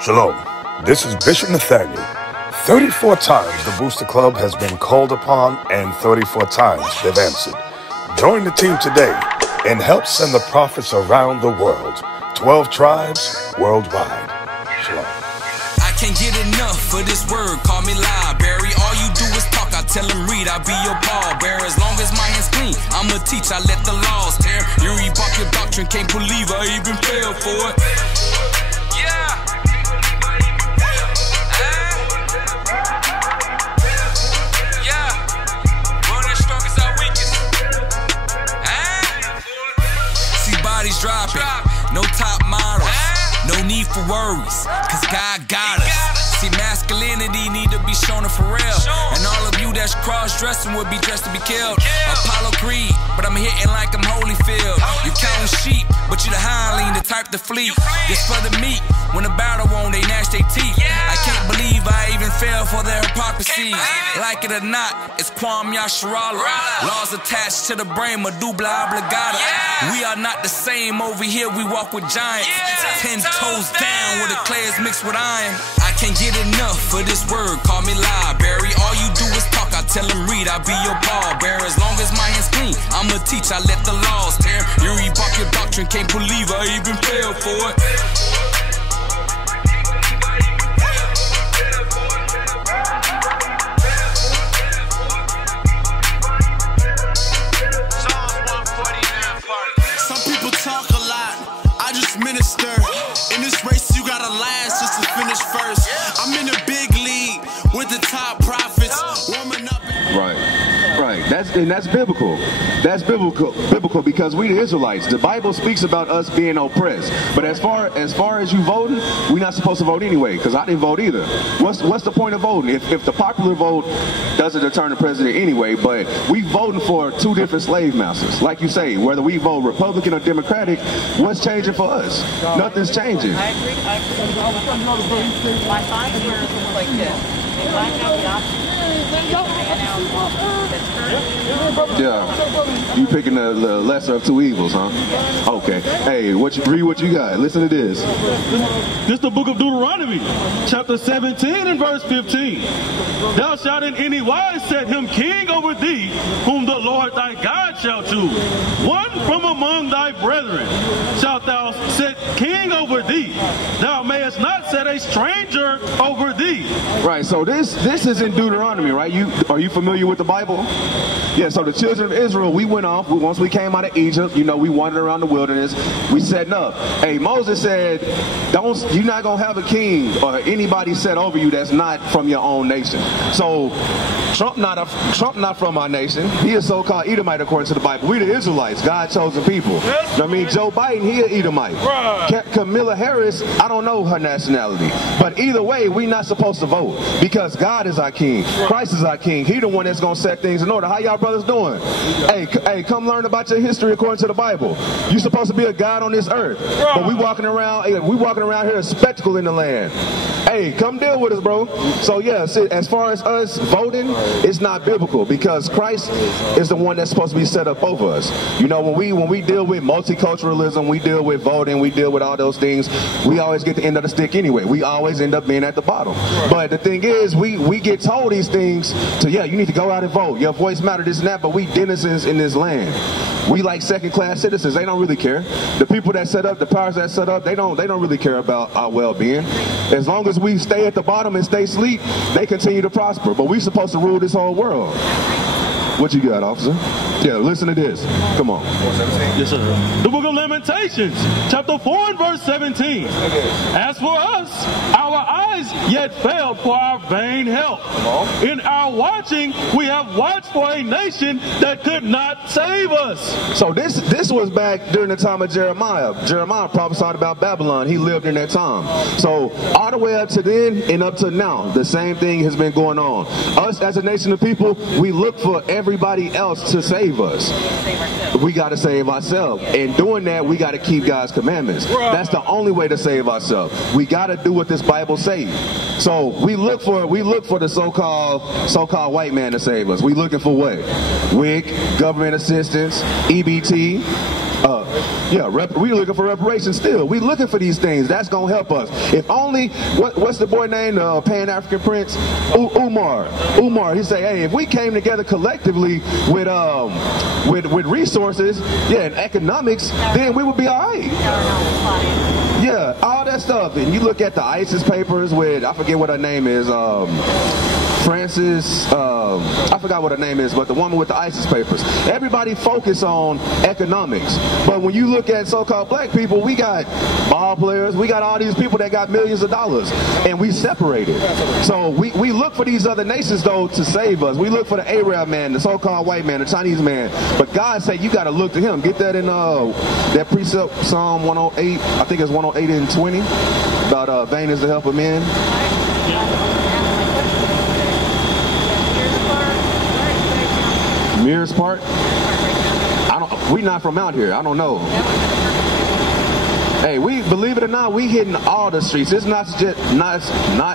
Shalom, this is Bishop Nathaniel. 34 times the Booster Club has been called upon and 34 times they've answered. Join the team today and help send the prophets around the world. 12 tribes worldwide. Shalom. I can't get enough for this word, call me library. All you do is talk, I tell him read, I be your pallbearer. As long as my hands clean, I'ma teach, I let the laws tear. You rebuck your doctrine, can't believe I even fell for it. Yeah. Dropping, no top models, no need for worries, cause God got us. See, masculinity need to be shown for real, and all of you that's cross-dressing would be dressed to be killed. Apollo Creed, but I'm hitting like I'm Holyfield. You counting sheep, but you the hireling, the type to fleet. This for the meat, when the battle won, they gnash their teeth. I can't believe I even fell for their hypocrisy. Like it or not, it's Kwam Yasharala. Laws attached to the brain, medulla oblongata. We are not the same over here, we walk with giants. 10 toes down where the clay is mixed with iron. I can't get enough for this word, call me library. All you do is talk, I tell him read, I be your pallbearer. As long as my hands clean, I'ma teach, I let the laws tear. You rebuck your doctrine, can't believe I even fell for it. Minister, in this race you gotta last just to finish first. I'm in a big league with the top prophets, warming up. Right. That's biblical. That's biblical because we the Israelites. The Bible speaks about us being oppressed. But as far as you voting, we're not supposed to vote anyway, because I didn't vote either. What's the point of voting if the popular vote doesn't determine the president anyway? But we voting for two different slave masters. Like you say, whether we vote Republican or Democratic, what's changing for us? Nothing's changing. I agree. My thoughts were like this. If I have the option yeah, you picking the lesser of two evils, huh? Okay. Hey, read what you got. Listen to this. This is the book of Deuteronomy, chapter 17 and verse 15. Thou shalt in any wise set him king over thee, whom the Lord thy God shall choose. One from among thy brethren shalt thou set king over thee. Thou mayest not set a stranger over thee. Right. So this is in Deuteronomy, right? Are you familiar with the Bible? Yeah, so the children of Israel, we went off. Once we came out of Egypt, we wandered around the wilderness. We setting up. Hey, Moses said, you're not going to have a king or anybody set over you that's not from your own nation. So Trump not from our nation. He is so-called Edomite according to the Bible. We the Israelites, God's chosen people. I mean, Joe Biden, he an Edomite. Right. Kamala Harris, I don't know her nationality. But either way, we not supposed to vote because God is our king. Christ is our king. He the one that's going to set things in order. How y'all brothers doing? Hey, come learn about your history according to the Bible. You're supposed to be a God on this earth. But we walking around here a spectacle in the land. Hey, come deal with us, bro. So yeah, as far as us voting, it's not biblical because Christ is the one that's supposed to be set up over us. When we deal with multiculturalism, we deal with voting, we deal with all those things, we always get the end of the stick anyway. We always end up being at the bottom. But the thing is, we get told these things you need to go out and vote. Your voice matters, this and that, but we denizens in this land. We like second-class citizens. They don't really care. The people that set up, the powers that set up, they don't really care about our well-being. As long as we stay at the bottom and stay asleep, they continue to prosper. But we're supposed to rule this whole world. What you got, officer? Yeah, listen to this. Come on. Yes, sir. The book of Lamentations, chapter 4 and verse 17. As for us, our eyes yet failed for our vain help. In our watching, we have watched for a nation that could not save us. So this was back during the time of Jeremiah. Jeremiah prophesied about Babylon. He lived in that time. So all the way up to then and up to now, the same thing has been going on. Us as a nation of people, we look for everybody else to save us. We got to save ourselves. And doing that, we got to keep God's commandments. That's the only way to save ourselves. We got to do what this Bible says. So we look for the so-called white man to save us. We looking for what? WIC, government assistance, EBT, Yeah, we looking for reparations still. We looking for these things. That's gonna help us. If only what's the boy named Pan-African Prince? Umar. He say, hey, if we came together collectively with resources, and economics, then we would be all right. Yeah, all that stuff. And you look at the ISIS papers with, I forget what her name is, Francis, I forgot what her name is, but the woman with the ISIS papers. Everybody focus on economics. But when you look at so-called black people, we got ball players, we got all these people that got millions of dollars, and we separated. So we look for these other nations, though, to save us. We look for the Arab man, the so-called white man, the Chinese man. But God said you got to look to him. Get that in that precept, Psalm 108, I think it's 108 and 20, about vain is the help of men. Mirrors part? We not from out here. I don't know. Hey, we believe it or not, we hitting all the streets. It's not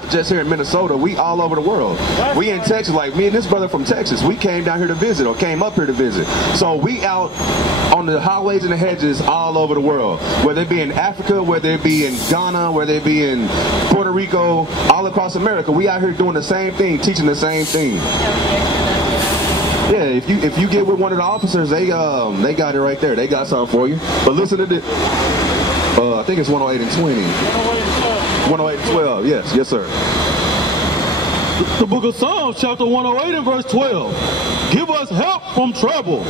just here in Minnesota. We all over the world. We in Texas, like me and this brother from Texas. We came down here to visit, or came up here to visit. So we out on the highways and the hedges all over the world. Whether it be in Africa, whether it be in Ghana, whether it be in Puerto Rico, all across America. We out here doing the same thing, teaching the same thing. Yeah, if you get with one of the officers, they got it right there. They got something for you. But listen to this. I think it's 108 and 20. 108 and 12. Yes, sir. The book of Psalms, chapter 108 and verse 12. Give us help from trouble,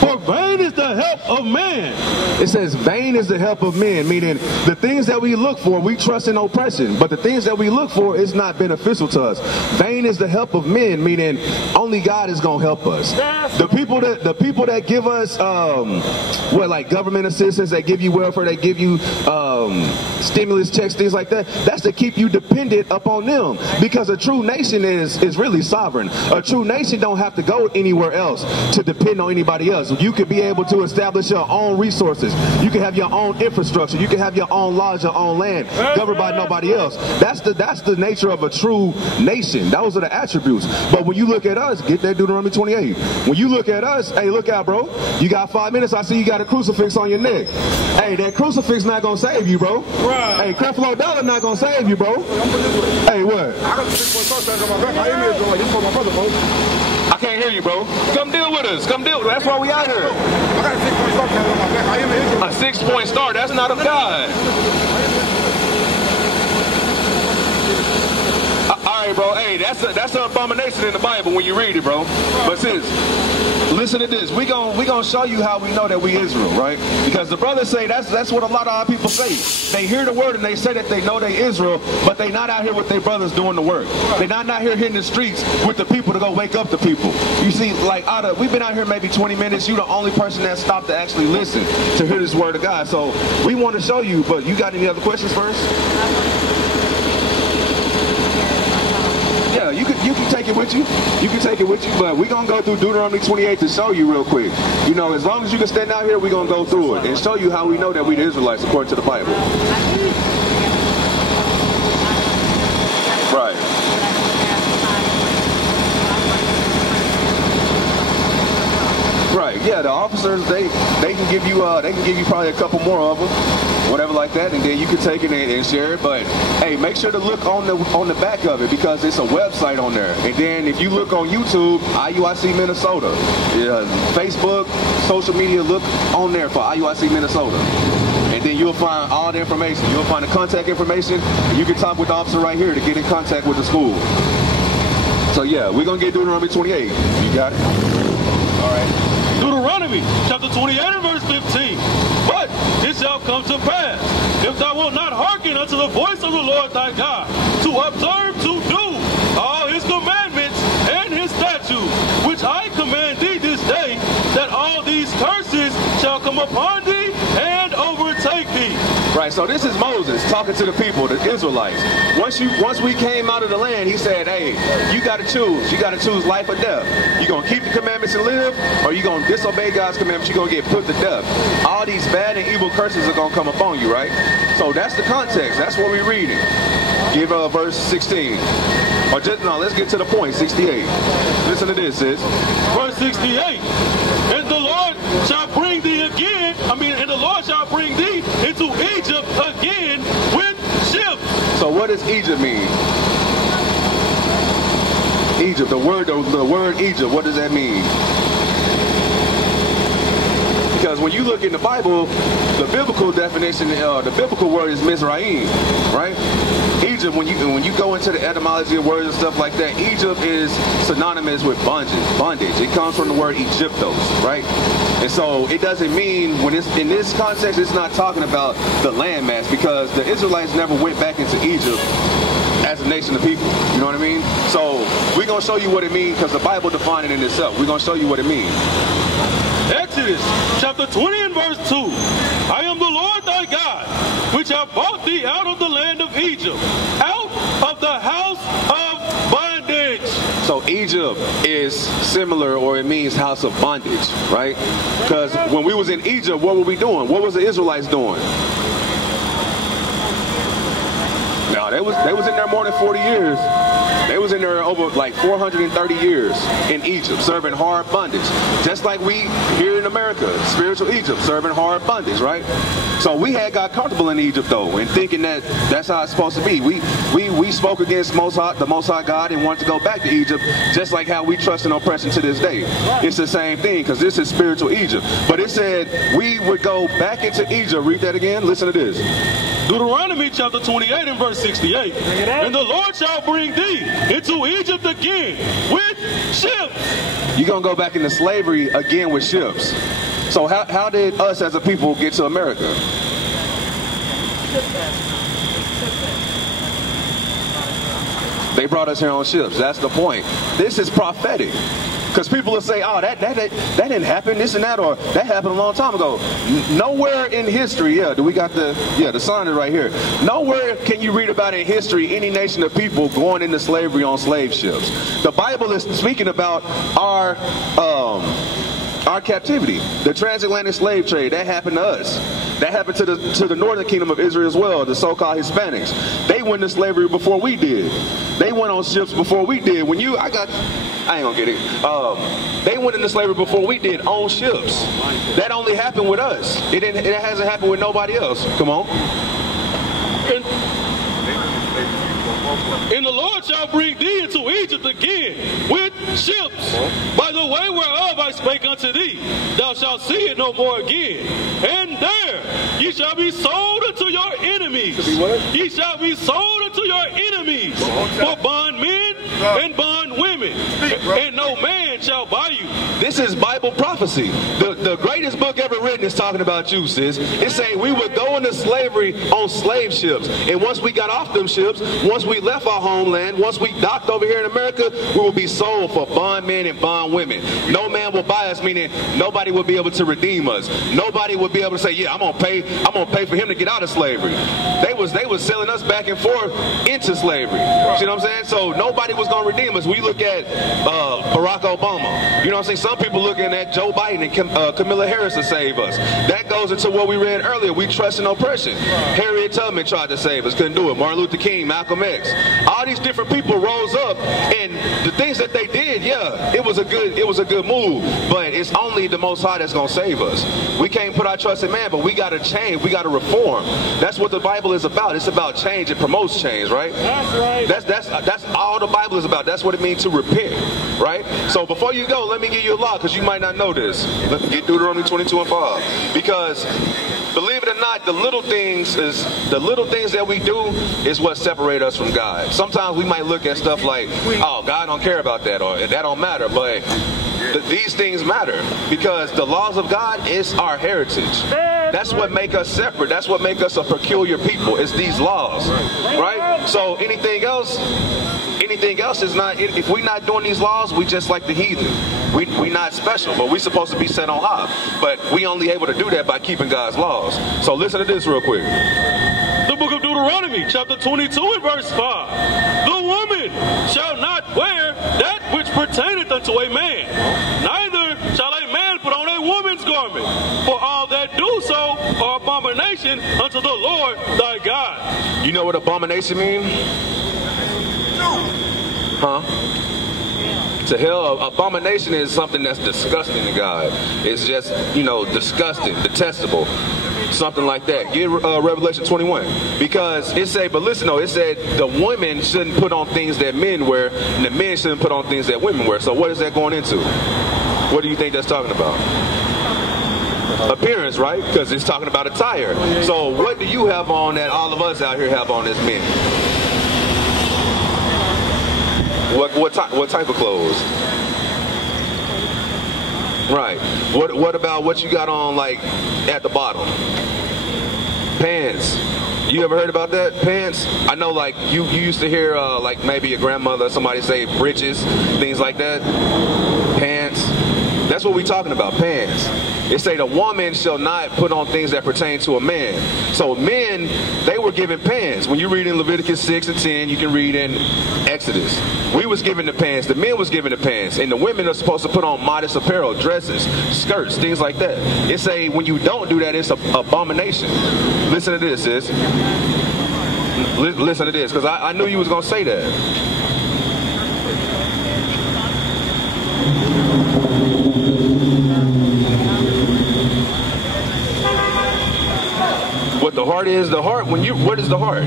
for vain is the help of man. It says vain is the help of men, meaning the things that we look for, we trust in oppression, but the things that we look for is not beneficial to us. Vain is the help of men, meaning only God is going to help us. The people that give us like government assistance, that give you welfare, that give you stimulus checks, things like that, that's to keep you dependent upon them, because a true nation is really sovereign. A true nation don't have to go anywhere else to depend on anybody else. You could be able to establish your own resources. You can have your own infrastructure. You can have your own laws, your own land, governed by nobody else. That's the nature of a true nation. Those are the attributes. But when you look at us, get that Deuteronomy 28. When you look at us, hey, look out, bro. You got 5 minutes. I see you got a crucifix on your neck. Hey, that crucifix not gonna save you, bro. Right. Hey, Creflo Dollar not gonna save you, bro. Hey, what? I got the 6-point on my back. I am here, this for my brother, bro. I can't hear you, bro. Come deal with us. Come deal. That's why we out here. I got a 6-point start on my back. I am here. A 6-point start. That's not of God. All right, bro. Hey, that's an abomination in the Bible when you read it, bro. But listen to this. We gonna show you how we know that we Israel, right? Because the brothers say that's what a lot of our people say. They hear the word and they say that they know they Israel, but they not out here with their brothers doing the work. They not out here hitting the streets with the people to go wake up the people. You see, like we've been out here maybe 20 minutes. You the only person that stopped to actually listen to hear this word of God. So we want to show you. But you got any other questions first? Yeah, you can take it with you. You can take it with you, but we're going to go through Deuteronomy 28 to show you real quick. You know, as long as you can stand out here, we're going to go through it and show you how we know that we the Israelites according to the Bible. Right. Right. Yeah, the officers they can give you probably a couple more of them, whatever like that, and then you can take it and share it. But hey, make sure to look on the back of it, because it's a website on there. And then if you look on YouTube, IUIC Minnesota, Facebook, social media, look on there for IUIC Minnesota. And then you'll find all the information. You'll find the contact information, and you can talk with the officer right here to get in contact with the school. So yeah, we're gonna get Deuteronomy 28. You got it? All right. Deuteronomy chapter 28 and verse 15. But it shall come to pass, if thou wilt not hearken unto the voice of the Lord thy God, to observe to do all his commandments and his statutes, which I command thee this day, that all these curses shall come upon thee and overtake thee. Right, so this is Moses talking to the people, the Israelites. Once we came out of the land, he said, hey, you got to choose. You got to choose life or death. You're going to keep the commandments and live, or you're going to disobey God's commandments, you're going to get put to death. All these bad and evil curses are going to come upon you, right? So that's the context. That's what we're reading. Give verse 16. Or just, no, let's get to the point, 68. Listen to this, sis. Verse 68. And the Lord shall bring thee again, and the Lord bring thee into Egypt again with ships. So what does Egypt mean? Egypt, the word Egypt, what does that mean? Because when you look in the Bible, the biblical definition, the biblical word is Mizraim, right? Egypt, when you go into the etymology of words and stuff like that, Egypt is synonymous with bondage. It comes from the word Egyptos, right? And so it doesn't mean, when it's in this context, it's not talking about the landmass, because the Israelites never went back into Egypt as a nation of people. You know what I mean? So we're going to show you what it means, because the Bible defined it in itself. We're going to show you what it means. Exodus chapter 20 and verse 2. I am the Lord thy God, which have brought thee out of the land of Egypt, out of the house of bondage. So Egypt is similar, or it means house of bondage, right? Because when we was in Egypt, what were we doing? What was the Israelites doing? No, they was in there more than 40 years. They was in there over like 430 years in Egypt, serving hard bondage. Just like we here in America, spiritual Egypt, serving hard bondage, right? So we had got comfortable in Egypt though, and thinking that that's how it's supposed to be. We spoke against the Most High God and wanted to go back to Egypt, just like how we trust in oppression to this day. It's the same thing, because this is spiritual Egypt. But it said we would go back into Egypt. Read that again. Listen to this. Deuteronomy chapter 28 and verse 68. And the Lord shall bring thee into Egypt again with ships. You're going to go back into slavery again with ships. So how did us as a people get to America? They brought us here on ships. That's the point. This is prophetic. Because people will say, oh, that didn't happen, this and that, or that happened a long time ago. Nowhere in history, we got the sign is right here. Nowhere can you read about in history any nation of people going into slavery on slave ships. The Bible is speaking about our captivity, the transatlantic slave trade. That happened to us. That happened to the northern kingdom of Israel as well, the so-called Hispanics. They went into slavery before we did. They went on ships before we did. I ain't gonna get it. They went into slavery before we did on ships. That only happened with us. It hasn't happened with nobody else. Come on. And the Lord shall bring thee into Egypt again with ships, by the way whereof I spake unto thee. Thou shalt see it no more again. And there ye shall be sold unto your enemies. Ye shall be sold unto your enemies for bondmen and bondwomen, and no man shall buy you. This is Bible prophecy. The greatest book ever written is talking about you, sis. It's saying we would go into slavery on slave ships. And once we got off them ships, once we left our homeland, once we docked over here in America, we will be sold for bondmen and bondwomen. No man will buy us, meaning nobody will be able to redeem us. Nobody would be able to say, yeah, I'm gonna pay for him to get out of slavery. They was selling us back and forth into slavery. See what I'm saying? So nobody was gonna redeem us. We look at Barack Obama. You know what I'm saying? Some people looking at Joe Biden and Kamala Harris to save us. That goes into what we read earlier. We trust in oppression. Harriet Tubman tried to save us, couldn't do it. Martin Luther King, Malcolm X. All these different people rose up, and the things that they did, it was a good move. But it's only the Most High that's gonna save us. We can't put our trust in man, but we gotta change. We gotta reform. That's what the Bible is about. It's about change. It promotes change, right? That's right. That's all the Bible is about. That's what it means to repent, right? So before you go, let me give you a law, because you might not know this. Let me get Deuteronomy 22 and 5. Because believe it or not, the little things that we do is what separate us from God. Sometimes we might look at stuff like, oh, God don't care about that, or that don't matter, but these things matter, because the laws of God is our heritage. That's what make us separate. That's what make us a peculiar people. It's these laws, right? So anything else is not. If we're not doing these laws, we just like the heathen. We not special, but we supposed to be set on high. But we only able to do that by keeping God's laws. So listen to this real quick. The book of Deuteronomy, chapter 22 and verse 5. The woman shall not wear that which pertaineth unto a man, neither shall a man put on a woman's garment, for all that do so are abomination unto the Lord thy God. You know what abomination means? Huh? To hell, abomination is something that's disgusting to God. It's just, disgusting, detestable. Something like that. Get Revelation 21. Because it said, but listen though, it said the women shouldn't put on things that men wear, and the men shouldn't put on things that women wear. So what is that going into? What do you think that's talking about? Appearance, right? Because it's talking about attire. So what do you have on that all of us out here have on as men? What type of clothes? Right. What about what you got on, like, at the bottom? Pants. You ever heard about that? Pants? I know, like, you used to hear, like, maybe your grandmother or somebody say breeches, things like that. Pants. That's what we're talking about, pants. It say the woman shall not put on things that pertain to a man. So men, they were given pants. When you read in Leviticus 6 and 10, you can read in Exodus. We was given the pants, the men was given the pants, and the women are supposed to put on modest apparel, dresses, skirts, things like that. It say when you don't do that, it's an abomination. Listen to this, sis. Listen to this, because I knew you was going to say that. What the heart is, the heart, what is the heart?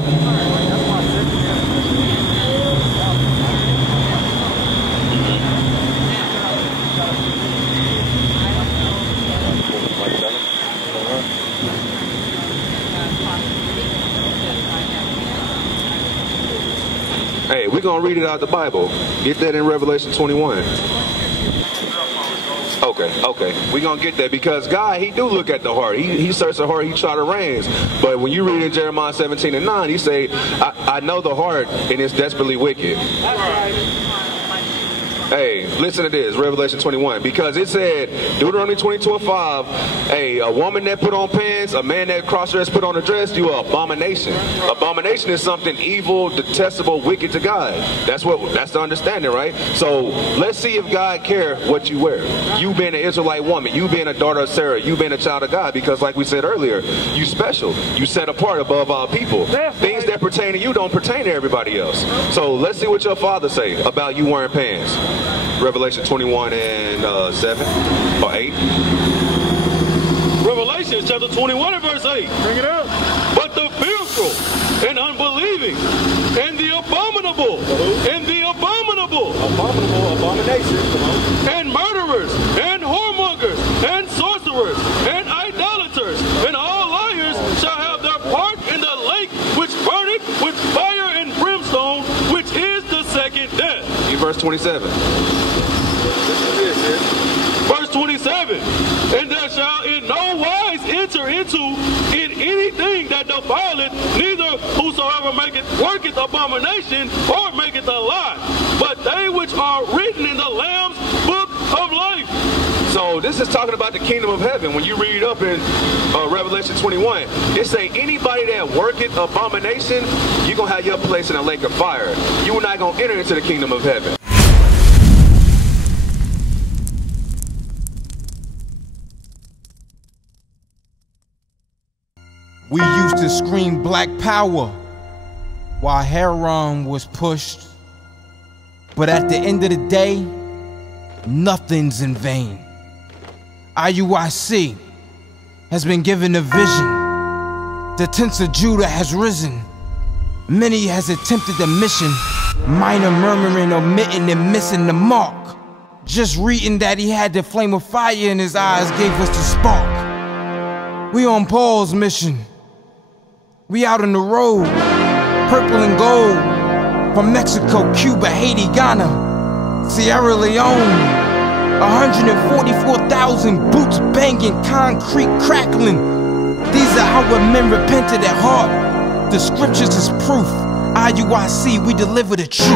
Hey, we're going to read it out of the Bible. Get that in Revelation 21. Okay. We're going to get that because God, he do look at the heart. He searches the heart, he try to reins. But when you read in Jeremiah 17 and 9, he say, I know the heart and it's desperately wicked. Hey, listen to this, Revelation 21, because it said, Deuteronomy 22 and 5, hey, a woman that put on pants, a man that cross-dressed put on a dress, you are abomination. Abomination is something evil, detestable, wicked to God. That's the understanding, right? So let's see if God cares what you wear. You being an Israelite woman, you being a daughter of Sarah, you being a child of God, because like we said earlier, you special. You set apart above all people. Things that pertain to you don't pertain to everybody else. So let's see what your father say about you wearing pants. Revelation 21 and 7 or 8. Revelation chapter 21 and verse 8. Bring it up. But the fearful and unbelieving and the abominable and the abominable. Abomination. And murderers and whoremongers and sorcerers and idolaters and all liars shall have their part in the lake which burneth with fire and brimstone, which is the second death. Verse 27. Verse 27. And there shall in no wise enter into in anything that defileth, neither whosoever worketh abomination or maketh a lie, but they which are written in the Lamb's book of life. So this is talking about the kingdom of heaven. When you read up in Revelation 21, it say anybody that worketh abomination, you're going to have your place in a lake of fire. You are not going to enter into the kingdom of heaven. We used to scream black power while heroin was pushed. But at the end of the day, nothing's in vain. IUIC has been given a vision. The tents of Judah has risen. Many has attempted the mission, minor murmuring, omitting and missing the mark. Just reading that he had the flame of fire in his eyes gave us the spark. We on Paul's mission. We out on the road, purple and gold, from Mexico, Cuba, Haiti, Ghana, Sierra Leone. 144,000 boots banging, concrete crackling. These are how men repented at heart. The scriptures is proof. IUIC, we deliver the truth.